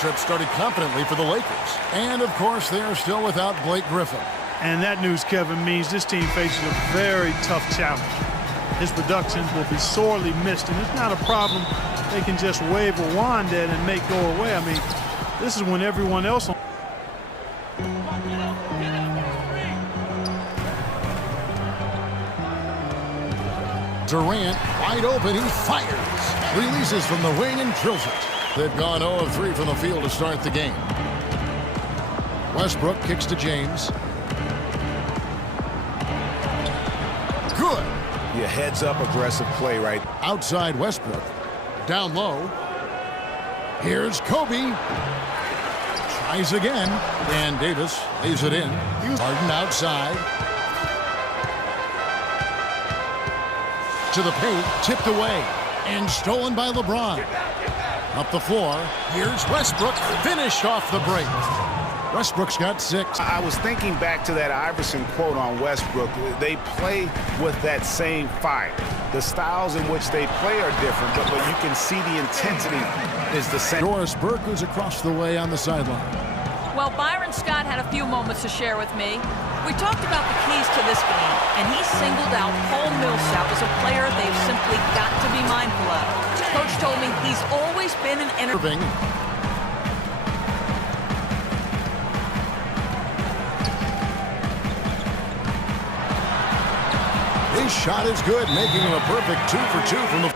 trip started confidently for the Lakers. And, of course, they are still without Blake Griffin. And that news, Kevin, means this team faces a very tough challenge. His production will be sorely missed, and it's not a problem they can just wave a wand at and make go away. I mean, this is when everyone else... Durant, wide open, he fires. Releases from the wing and drills it. They've gone 0 of 3 from the field to start the game. Westbrook kicks to James. Good. Yeah, heads-up aggressive play right. Outside Westbrook. Down low. Here's Kobe. Tries again. And Davis lays it in. Harden outside. To the paint, tipped away, and stolen by LeBron. Up the floor, here's Westbrook, finished off the break. Westbrook's got 6. I was thinking back to that Iverson quote on Westbrook. They play with that same fire. The styles in which they play are different, but you can see the intensity is the same. Doris Burke is across the way on the sideline. Well, Byron Scott had a few moments to share with me. We talked about the keys to this game, and he singled out Paul Millsap as a player they've simply got to be mindful of. Coach told me he's always been an Irving. His shot is good, making him a perfect 2 for 2 from the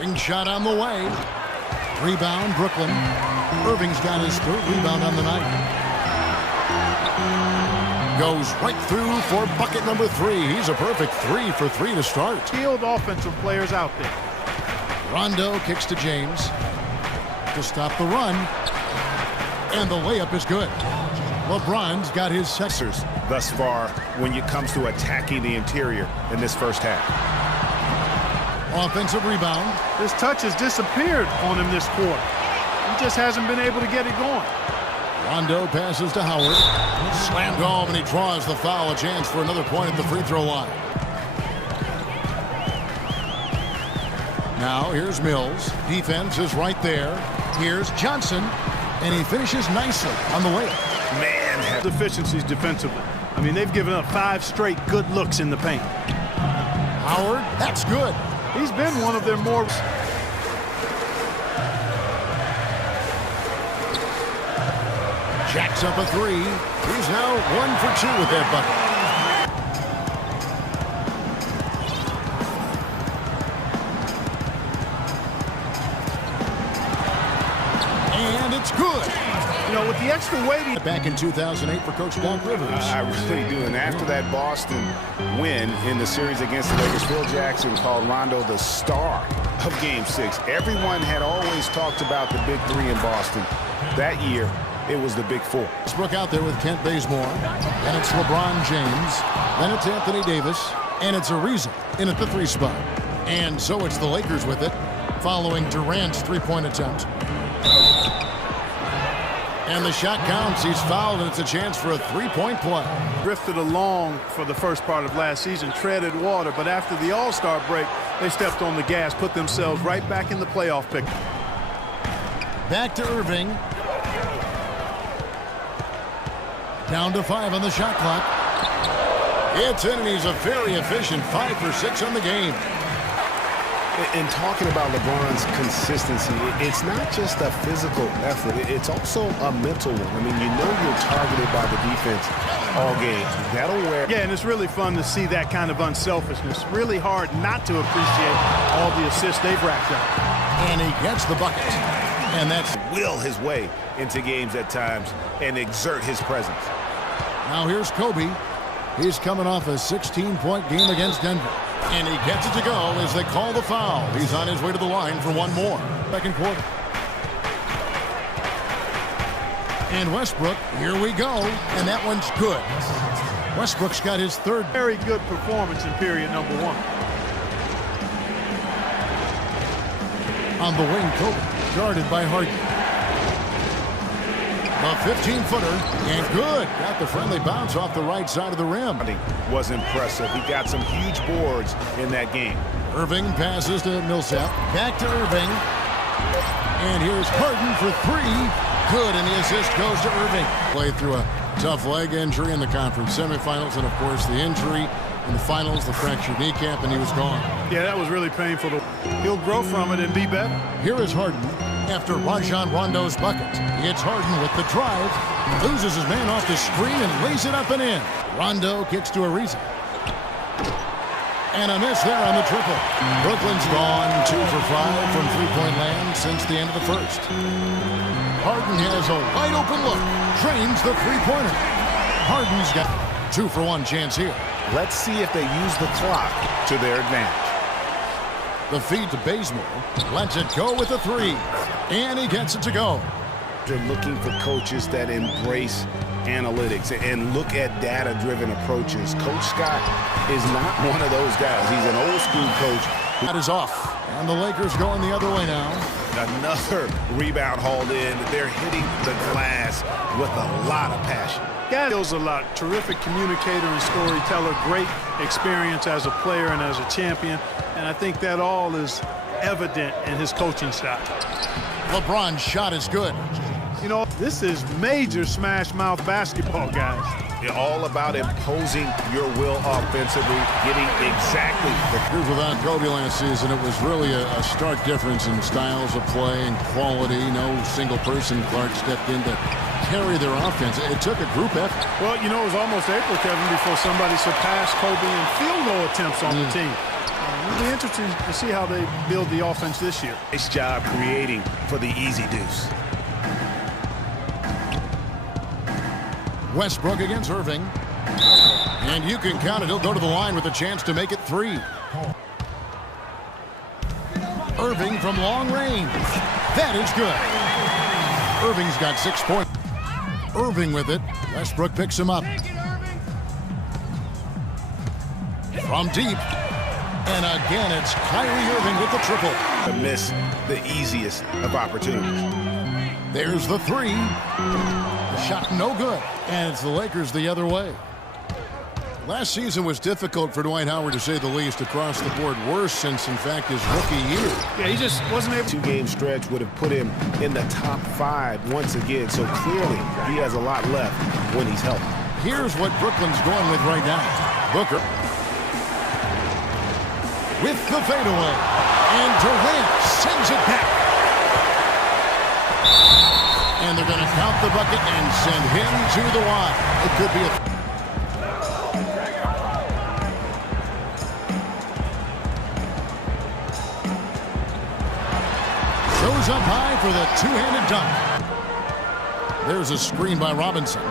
ring shot on the way. Rebound, Brooklyn. Irving's got his 3rd rebound on the night. Goes right through for bucket number 3. He's a perfect 3 for 3 to start. Skilled offensive players out there. Rondo kicks to James to stop the run. And the layup is good. LeBron's got his Sixers thus far when it comes to attacking the interior in this first half. Offensive rebound. His touch has disappeared on him this quarter. He just hasn't been able to get it going. Rondo passes to Howard. Slammed home, and he draws the foul. A chance for another point at the free throw line. Now here's Mills. Defense is right there. Here's Johnson, and he finishes nicely on the layup. Man, have deficiencies defensively. I mean, they've given up 5 straight good looks in the paint. Howard, that's good. He's been one of their more... Jacks up a 3. He's now 1 for 2 with that bucket. And it's good. You know, with the extra weight... Back in 2008 for Coach Doc Rivers. I really do. And after that Boston win in the series against the Lakers, Phil Jackson called Rondo the star of Game 6. Everyone had always talked about the Big 3 in Boston. That year, it was the Big 4. Westbrook out there with Kent Bazemore. And it's LeBron James. Then it's Anthony Davis. And it's Ariza in at the 3 spot. And so it's the Lakers with it, following Durant's 3-point attempt. And the shot counts. He's fouled, and it's a chance for a 3-point play. Drifted along for the first part of last season, treaded water, but after the All-Star break, they stepped on the gas, put themselves right back in the playoff picture. Back to Irving. Down to 5 on the shot clock. It's in, and he's a very efficient 5 for 6 on the game. And talking about LeBron's consistency, it's not just a physical effort. It's also a mental one. I mean, you know you're targeted by the defense all game. That'll wear. Yeah, and it's really fun to see that kind of unselfishness. Really hard not to appreciate all the assists they've racked up. And he gets the bucket. And that's will his way into games at times and exert his presence. Now here's Kobe. He's coming off a 16-point game against Denver. And he gets it to go as they call the foul. He's on his way to the line for one more. Second quarter. And Westbrook, here we go. And that one's good. Westbrook's got his 3rd. Very good performance in period number 1. On the wing, Kobe, guarded by Harden. A 15-footer, and good. Got the friendly bounce off the right side of the rim. Was impressive. He got some huge boards in that game. Irving passes to Millsap. Back to Irving. And here's Harden for three. Good, and the assist goes to Irving. Played through a tough leg injury in the conference semifinals, and of course the injury in the finals, the fractured kneecap, and he was gone. Yeah, that was really painful. He'll grow from it and be better. Here is Harden after Rajon Rondo's bucket. It's Harden with the drive, loses his man off the screen and lays it up and in. Rondo kicks to Ariza. And a miss there on the triple. Brooklyn's gone 2 for 5 from three-point land since the end of the first. Harden has a wide open look, drains the three-pointer. Harden's got 2 for 1 chance here. Let's see if they use the clock to their advantage. The feed to Bazemore, lets it go with a three, and he gets it to go. They're looking for coaches that embrace analytics and look at data-driven approaches. Coach Scott is not one of those guys. He's an old-school coach. That is off, and the Lakers going the other way now. Another rebound hauled in. They're hitting the glass with a lot of passion. Guy knows a lot. Terrific communicator and storyteller. Great experience as a player and as a champion. And I think that all is evident in his coaching style. LeBron's shot is good. You know, this is major smash mouth basketball, guys. You're all about imposing your will offensively, getting exactly Here's without Kobe last season. It was really a stark difference in styles of play and quality. No single person. Clark stepped in to carry their offense. It took a group effort. Well, you know, it was almost April, Kevin, before somebody surpassed Kobe in field goal attempts on the team. It'll be interesting to see how they build the offense this year. nice job creating for the easy deuce. Westbrook against Irving. And you can count it. He'll go to the line with a chance to make it 3. Irving from long range. That is good. Irving's got 6 points. Irving with it. Westbrook picks him up. From deep. And again, it's Kyrie Irving with the triple. To miss the easiest of opportunities. There's the 3. The shot no good. And it's the Lakers the other way. Last season was difficult for Dwight Howard, to say the least, across the board. Worse since, in fact, his rookie year. Yeah, he just wasn't able to. 2-game stretch would have put him in the top 5 once again. So clearly, he has a lot left when he's healthy. Here's what Brooklyn's going with right now. Booker with the fadeaway. And Durant sends it back. And they're going to count the bucket and send him to the line. It could be a... Goes up high for the two-handed dunk. There's a screen by Robinson.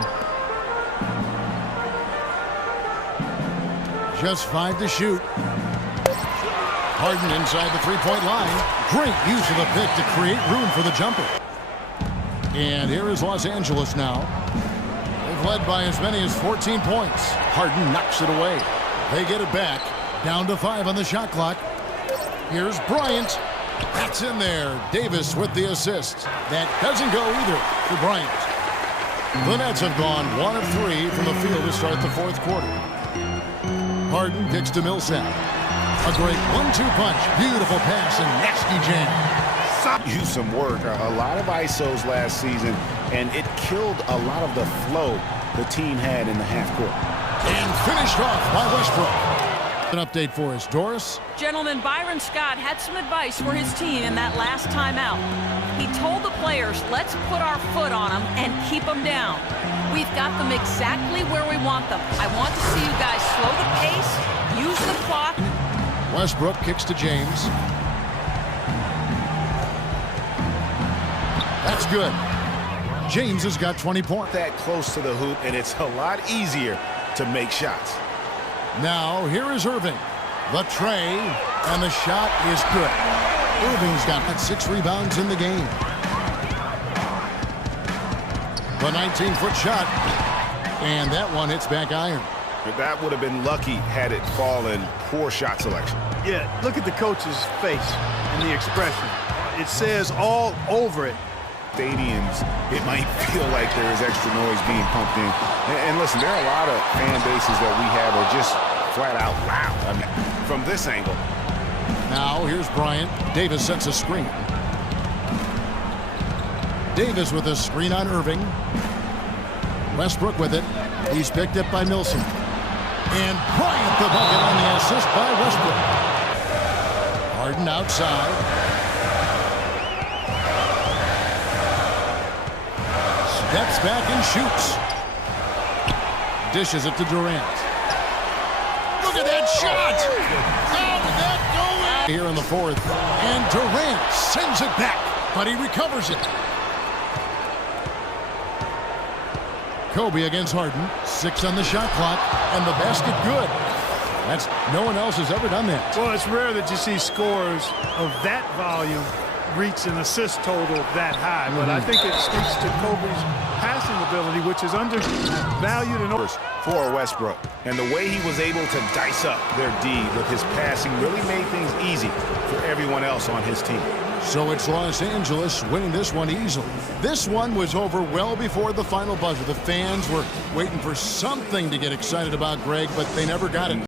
Just 5 to shoot. Harden inside the three-point line. Great use of the pick to create room for the jumper. And here is Los Angeles now. They've led by as many as 14 points. Harden knocks it away. They get it back. Down to 5 on the shot clock. Here's Bryant. That's in there. Davis with the assist. That doesn't go either for Bryant. The Nets have gone 1 of 3 from the field to start the fourth quarter. Harden kicks to Millsap. A great 1-2 punch. Beautiful pass and nasty jam. Used some work. A lot of ISOs last season, and it killed a lot of the flow the team had in the half court. And finished off by Westbrook. An update for us, Doris. Gentlemen, Byron Scott had some advice for his team in that last timeout. He told the players, let's put our foot on them and keep them down. We've got them exactly where we want them. I want to see you guys slow the pace, use the clock. Westbrook kicks to James. That's good. James has got 20 points. That close to the hoop, and it's a lot easier to make shots. Now, here is Irving. The tray, and the shot is good. Irving's got 6 rebounds in the game. The 19-foot shot, and that one hits back iron. That would have been lucky had it fallen. Poor shot selection. Yeah, look at the coach's face and the expression. It says all over it. Stadiums, it might feel like there is extra noise being pumped in. And listen, there are a lot of fan bases that we have are just flat out loud. I mean, from this angle. Now, here's Bryant. Davis sets a screen. Davis with a screen on Irving. Westbrook with it. He's picked up by Millsap. And Bryant the bucket on the assist by Westbrook. Harden outside. Steps back and shoots. Dishes it to Durant. Look at that shot! How did that go in? Here in the fourth. And Durant sends it back, but he recovers it. Kobe against Harden. 6 on the shot clock, and the basket good. That's no one else has ever done that. Well, it's rare that you see scores of that volume reach an assist total that high, but I think it speaks to Kobe's passing ability, which is undervalued in for Westbrook. And the way he was able to dice up their D with his passing really made things easy for everyone else on his team. So it's Los Angeles winning this one easily. This one was over well before the final buzzer. The fans were waiting for something to get excited about, Greg, but they never got it.